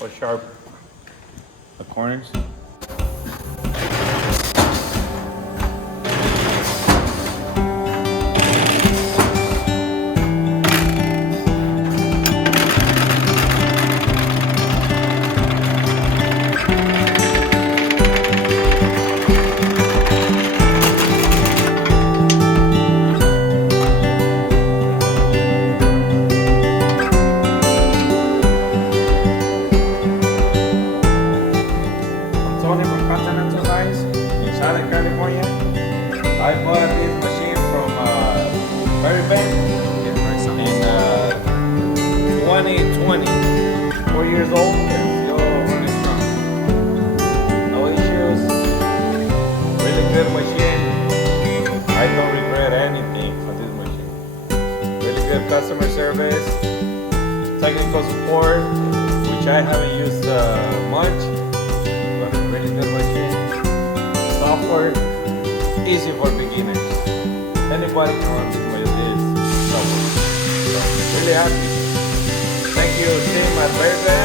for sharp the corners. Southern California. I bought this machine from VARIBEND in 2020. 4 years old and still running strong. No issues. Really good machine. I don't regret anything for this machine. Really good customer service, technical support, which I haven't used much, but a really good machine. Software, easy for beginners. Anybody can run this software. So, really happy. Thank you, team at VARIBEND.